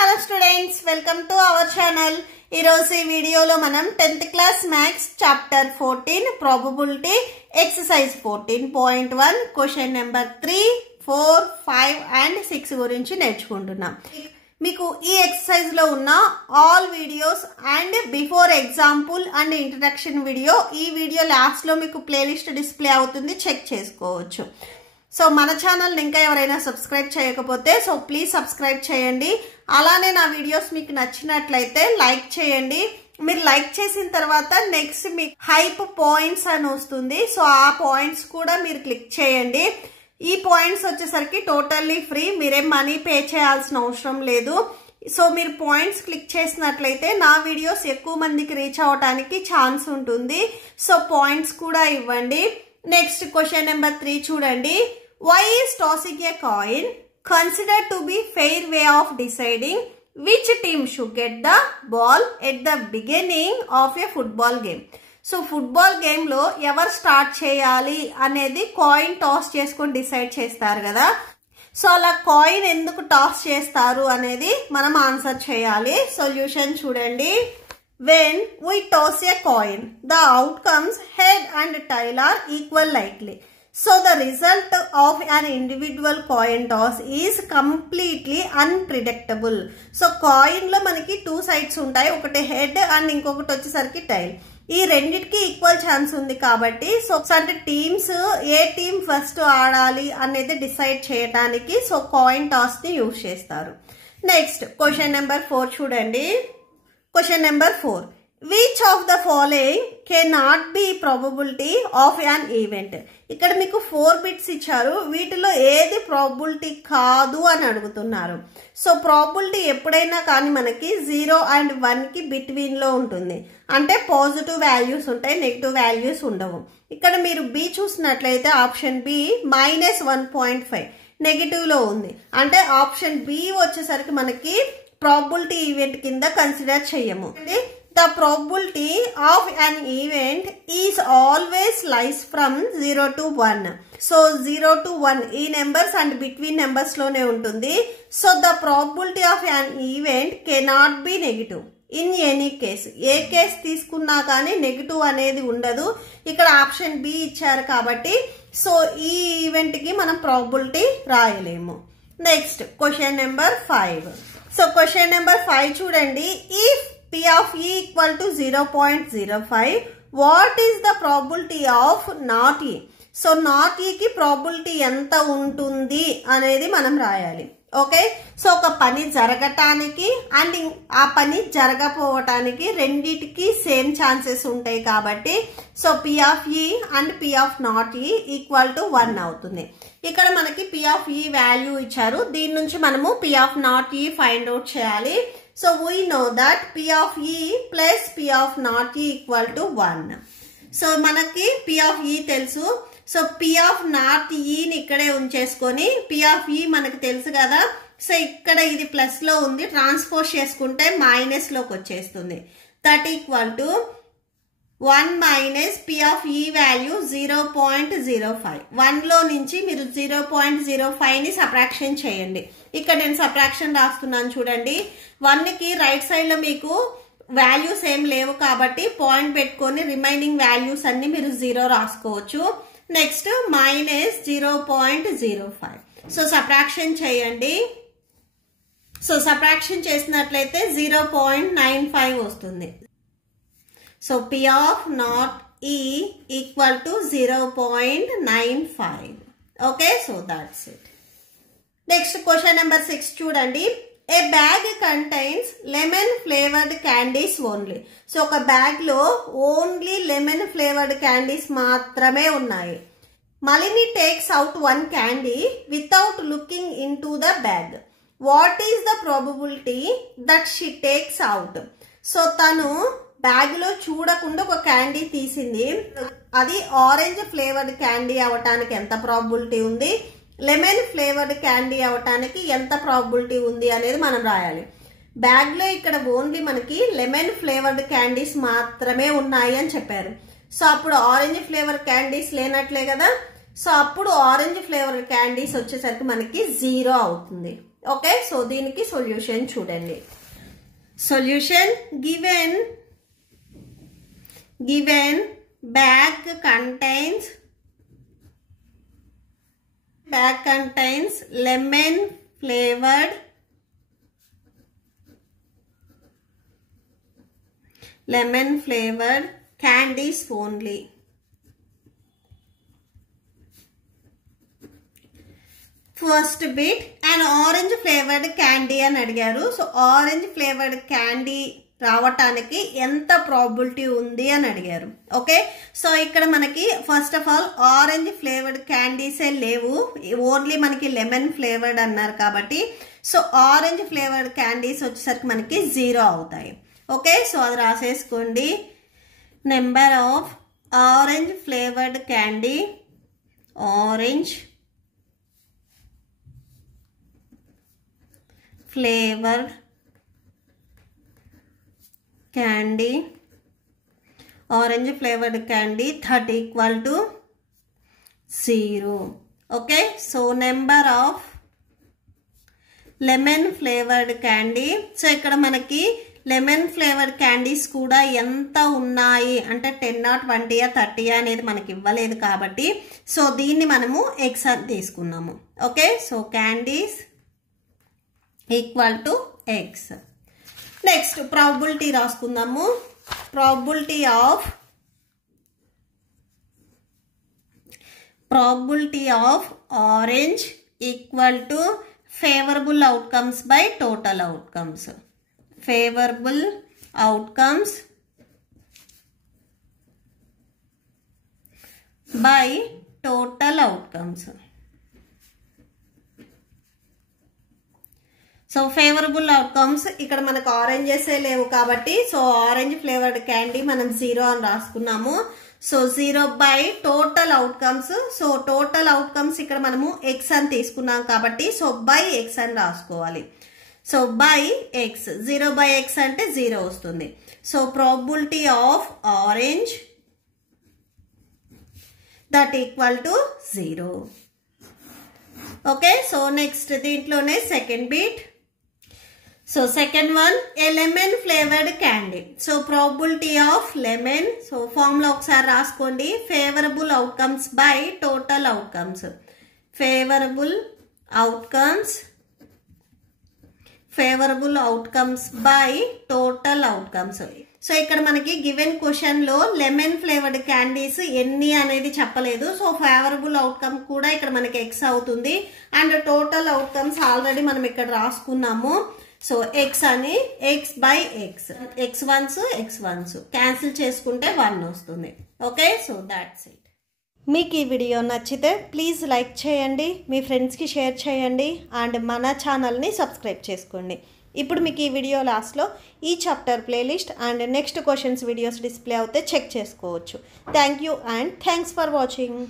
hello students, welcome to our channel. ఈ రోజు ఈ వీడియోలో మనం 10th class maths chapter 14 probability exercise 14.1 question number 3, 4, 5 and 6 గురించి నేర్చుకుంటున్నాం. మీకు ఈ ఎక్సర్సైజ్ లో ఉన్న all videos and before example and introduction video ఈ వీడియో లాస్ట్ లో మీకు ప్లేలిస్ట్ డిస్ప్లే అవుతుంది, చెక్ చేసుకోవచ్చు. సో మన ఛానల్ ఇంకా ఎవరైనా సబ్స్క్రైబ్ చేయకపోతే సో ప్లీజ్ సబ్స్క్రైబ్ చేయండి. అలానే నా వీడియోస్ మీకు నచ్చినట్లయితే లైక్ చేయండి. మీరు లైక్ చేసిన తర్వాత నెక్స్ట్ మీకు హైప్ పాయింట్స్ అని వస్తుంది, సో ఆ పాయింట్స్ కూడా మీరు క్లిక్ చేయండి. ఈ పాయింట్స్ వచ్చేసరికి టోటల్లీ ఫ్రీ, మీరేం మనీ పే చేయాల్సిన అవసరం లేదు. సో మీరు పాయింట్స్ క్లిక్ చేసినట్లయితే నా వీడియోస్ ఎక్కువ మందికి రీచ్ అవడానికి ఛాన్స్ ఉంటుంది. సో పాయింట్స్ కూడా ఇవ్వండి. నెక్స్ట్ క్వశ్చన్ నెంబర్ 3 చూడండి. Why is tossing a coin considered to be fair way of deciding which team should get the ball at the beginning of a football game? So football game లో ఎవరు start చేయాలి అనేది coin toss చేసుకొని decide చేస్తారు కదా. So అలా coin ఎందుకు toss చేస్తారు అనేది మనం ఆన్సర్ చేయాలి. సొల్యూషన్ చూడండి. When we toss a coin, the outcomes head and tail are equal likely. So the result of an individual coin toss is completely unpredictable. So coin లో మనకి 2 sides ఉంటాయి, ఒకటి హెడ్ అండ్ ఇంకొకటి వచ్చేసరికి tile. ఈ రెండిటికి equal chance ఉంది కాబట్టి సో అంటే టీమ్స్ ఏ టీమ్ ఫస్ట్ ఆడాలి అనేది డిసైడ్ చేయడానికి సో కాయిన్ టాస్ ని యూజ్ చేస్తారు. నెక్స్ట్ క్వశ్చన్ నెంబర్ 4 చూడండి. Question number 4. Which of the following cannot be probability of an event? ఇక్కడ మీకు 4 బిట్స్ ఇచ్చారు, వీటిలో ఏది ప్రాబబిలిటీ కాదు అని అడుగుతున్నారు. సో ప్రాబబిలిటీ ఎప్పుడైనా కానీ మనకి 0 and 1 కి బిట్వీన్ లో ఉంటుంది, అంటే పాజిటివ్ వాల్యూస్ ఉంటాయి, నెగిటివ్ వాల్యూస్ ఉండవు. ఇక్కడ మీరు బి చూసినట్లయితే ఆప్షన్ బి -1.5 నెగిటివ్ లో ఉంది, అంటే ఆప్షన్ బి వచ్చేసరికి మనకి ప్రాబబిలిటీ ఈవెంట్ కింద కన్సిడర్ చేయము. The probability of an event is always lies from 0 to 1. So 0 to 1 ఈ నెంబర్స్ అండ్ బిట్వీన్ నెంబర్స్ లోనే ఉంటుంది. So the probability of an event cannot be negative in any case. A case తీసుకున్నా కానీ negative అనేది ఉండదు. ఇక్కడ option B ఇచ్చారు కాబట్టి సో ఈ ఈవెంట్ కి మనం ప్రాబబిలిటీ రాయలేము. Next question number 5. So question number 5 చూడండి. If P of E equal to 0.05, what is the probability of not E? So not E కి ప్రాబబిలిటీ ఎంత ఉంటుంది అనేది మనం రాయాలి. ఓకే, సో ఒక పని జరగటానికి అండ్ ఆ పని జరగపోవటానికి రెండిటికి సేమ్ ఛాన్సెస్ ఉంటాయి కాబట్టి so P of E and P of not E equal to 1 అవుతుంది. ఇక్కడ మనకి P of E వాల్యూ ఇచ్చారు, దీని నుంచి మనము P of not E find out చేయాలి. So we know that P of E plus P of not E equal to 1. So మనకి P of E తెలుసు, so P of not E ని ఇక్కడే ఉంచేసుకొని P of E మనకు తెలుసు కదా. So ఇక్కడ ఇది ప్లస్ లో ఉంది, ట్రాన్స్పోజ్ చేసుకుంటే మైనస్ లోకి వచ్చేస్తుంది. That equal to 1 minus P of E value 0.05. 1 లో నుంచి మీరు 0.05 ని సబ్ట్రాక్షన్ చేయండి. ఇక్కడ నేను సబ్ట్రాక్షన్ రాస్తున్నాను చూడండి. 1 కి రైట్ సైడ్ లో మీకు వాల్యూస్ ఏం లేవు కాబట్టి పాయింట్ పెట్టుకొని రిమైనింగ్ వాల్యూస్ అన్ని మీరు 0 రాసుకోవచ్చు. Next minus 0.05. సో సబ్ట్రాక్షన్ చేయండి. సో సబ్ట్రాక్షన్ చేసినట్లయితే 0.95 వస్తుంది. So P of not E equal to 0.95. Okay, so that's it. Next question number 6 చూడండి. A bag contains lemon flavoured candies only. So ఒక bag లో only lemon flavoured candies మాత్రమే ఉన్నాయి. Malini takes out 1 candy without looking into the bag. What is the probability that she takes out? So తను bag లో చూడకుండా ఒక candy తీసింది, అది ఆరెంజ్ ఫ్లేవర్డ్ క్యాండీ అవటానికి ఎంత ప్రాబబిలిటీ ఉంది, లెమన్ ఫ్లేవర్డ్ క్యాండీ అవటానికి ఎంత ప్రాబబిలిటీ ఉంది అనేది మనం రాయాలి. బ్యాగ్ లో ఇక్కడ ఓన్లీ మనకి లెమన్ ఫ్లేవర్డ్ క్యాండీస్ మాత్రమే ఉన్నాయి అని చెప్పారు. సో అప్పుడు ఆరెంజ్ ఫ్లేవర్ క్యాండీస్ లేనట్లే కదా. సో అప్పుడు ఆరెంజ్ ఫ్లేవర్ క్యాండీస్ వచ్చేసరికి మనకి 0 అవుతుంది. ఓకే, సో దీనికి సొల్యూషన్ చూడండి. Solution given bag contains lemon flavored candies only. First bit and orange flavoured candy అని అడిగారు. సో ఆరెంజ్ ఫ్లేవర్డ్ క్యాండీ రావటానికి ఎంత ప్రాబిలిటీ ఉంది అని అడిగారు. ఓకే, సో ఇక్కడ మనకి first of all orange flavoured క్యాండీసే లేవు, ఓన్లీ మనకి లెమన్ ఫ్లేవర్డ్ అన్నారు కాబట్టి సో ఆరెంజ్ ఫ్లేవర్డ్ క్యాండీస్ వచ్చేసరికి మనకి 0 అవుతాయి. ఓకే, సో అది రాసేసుకోండి. Number of orange flavoured candy, orange flavored candy, orange flavored candy, that equal to 0. Okay, so number of lemon flavored candy, so ikkada manaki lemon flavored candies kuda enta unnayi ante 10 or 20 or 30 anedi manaki ivvaledu kabatti so deenni manamu x ani teeskunnamu. Okay, so candies equal to x. Next probability రాసుకుందాము. probability of orange equal to favorable outcomes by total outcomes. Favorable outcomes by total outcomes. So favourable outcomes ఇక్కడ మనకు oranges లేవు కాబట్టి so orange flavoured candy మనం 0 అని రాసుకున్నాము. So 0 by total outcomes, so total outcomes ఇక్కడ మనము x అని తీసుకున్నాం కాబట్టి సో బై x అని రాసుకోవాలి. So by x, 0 by x అంటే 0 వస్తుంది. So probability of orange that equal to 0. Okay, so next దీంట్లోనే second bit. So second one, a lemon flavored candy. So probability of lemon, so formula ఒకసారి రాసుకోండి. favorable outcomes by total outcomes. favorable outcomes by total outcomes. So ఇక్కడ మనకి given question లో lemon flavoured candies ఎన్ని అనేది చెప్పలేదు. So favourable outcome కూడా ఇక్కడ మనకి x అవుతుంది అండ్ టోటల్ అవుట్కమ్స్ ఆల్రెడీ మనం ఇక్కడ రాసుకున్నాము. సో x అని x బై x1s క్యాన్సిల్ చేసుకుంటే 1 వస్తుంది. Okay, so that's it. మీకు ఈ వీడియో నచ్చితే ప్లీజ్ లైక్ చేయండి, మీ ఫ్రెండ్స్కి షేర్ చేయండి అండ్ మన ఛానల్ని సబ్స్క్రైబ్ చేసుకోండి. ఇప్పుడు మీకు ఈ వీడియో లాస్ట్లో ఈ chapter playlist and next questions videos display అవుతే చెక్ చేసుకోవచ్చు. Thank you and thanks for watching.